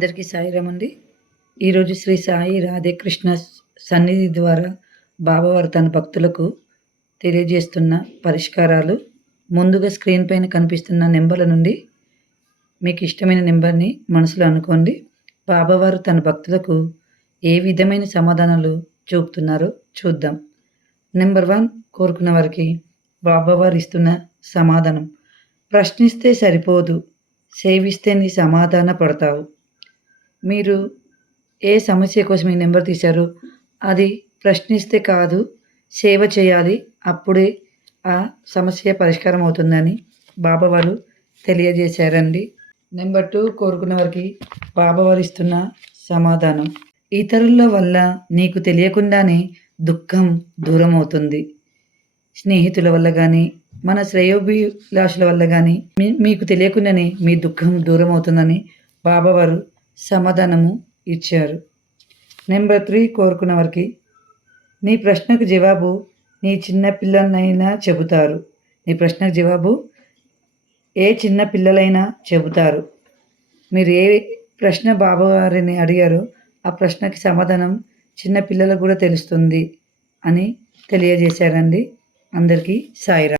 అందరికీ సాయిరామ్ ఈరోజు శ్రీ సాయి రాధేకృష్ణ సన్నిధి ద్వారా బాబావారు తన భక్తులకు తెలియజేస్తున్న పరిష్కారాలు ముందుగా స్క్రీన్ పైన కనిపిస్తున్న నెంబర్ల నుండి మీకు ఇష్టమైన నెంబర్ని మనసులో అనుకోండి. బాబావారు తన భక్తులకు ఏ విధమైన సమాధానాలు చూపుతున్నారో చూద్దాం. నెంబర్ వన్ కోరుకున్న వారికి బాబావారు ఇస్తున్న సమాధానం. ప్రశ్నిస్తే సరిపోదు సేవిస్తే నీ సమాధాన పడతావు. మీరు ఏ సమస్య కోసం ఈ నెంబర్ తీశారు అది ప్రశ్నిస్తే కాదు సేవ చేయాలి అప్పుడే ఆ సమస్య పరిష్కారం అవుతుందని బాబా వారు తెలియజేశారండి. నెంబర్ టూ కోరుకున్న వారికి బాబా వారు ఇస్తున్న సమాధానం. ఇతరుల వల్ల నీకు తెలియకుండానే దుఃఖం దూరం అవుతుంది. స్నేహితుల వల్ల కానీ మన శ్రేయోభిలాషుల వల్ల కానీ మీ- మీకు తెలియకుండానే మీ దుఃఖం దూరం అవుతుందని బాబావారు సమాధానము ఇచ్చారు. నెంబర్ త్రీ కోరుకున్న వారికి నీ ప్రశ్నకు జవాబు నీ చిన్న పిల్లలనైనా చెబుతారు. నీ ప్రశ్నకు జవాబు ఏ చిన్న పిల్లలైనా చెబుతారు. మీరు ఏ ప్రశ్న బాబావారిని అడిగారో ఆ ప్రశ్నకి సమాధానం చిన్న పిల్లలకు కూడా తెలుస్తుంది అని తెలియజేశారండి. అందరికీ సాయిరా